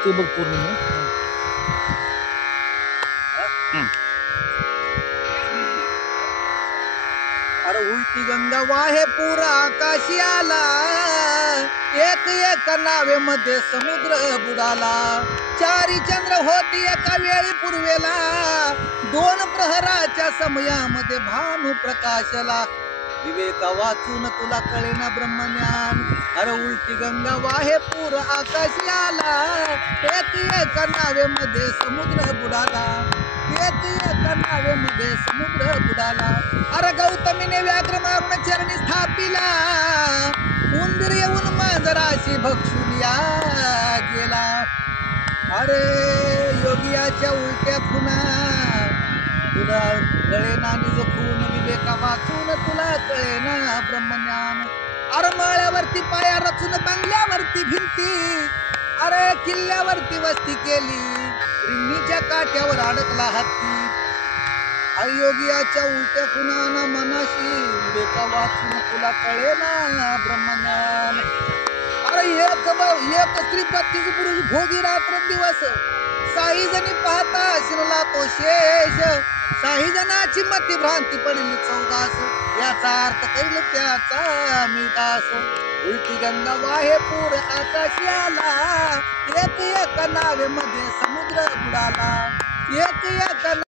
दिसते बघ पौर्णिमा. अरे उलटी गंगा वाहे पुरा आकाशी आला, एक एक नावेमध्ये समुद्र बुडाला. चारी चंद्र होती एका वेळी पूर्वेला, दोन प्रहराच्या समयामध्ये भानु प्रकाशला. विवेका वाचून तुला कळेना ब्रह्मज्ञान. अरे उलटी गंगा वाहे पूर आकाशी आला, एक एक नावेमध्ये समुद्र बुडाला. एक एक नावेमध्ये समुद्र बुडाला. अरे गौतमीने व्याघ्र मारून चरणी स्थापिला, उंदीर येऊन मांजराशी भक्षुलिया गेला. अरे योगियाच्या उलट्या खुना तुला कळेना निज खून. विवेका वाचून तुला कळेना ब्रह्मज्ञान. अरे माळ्यावरती पाया रचून बंगल्यावरती भिंती, अरे किल्ल्यावरती वस्ती केली, रिंगणीच्या काठ्यावर अडकला हत्ती. योगियाच्या उलट्या खुनाना मनाशी, विवेका वाचून तुला कळेना ब्रह्मज्ञान. अरे एक स्त्री 32 पुरुष भोगी रात्र दिवस, साई जणी पाहता शिरला तो शेष. साई जणाची मती भ्रांती पडली चौदास, याचा अर्थ कैल त्याचा मी दास. उलटी गंगा वाहे पूर आकाशी आला, एक एक नावेमध्ये समुद्र बुडाला. एक एक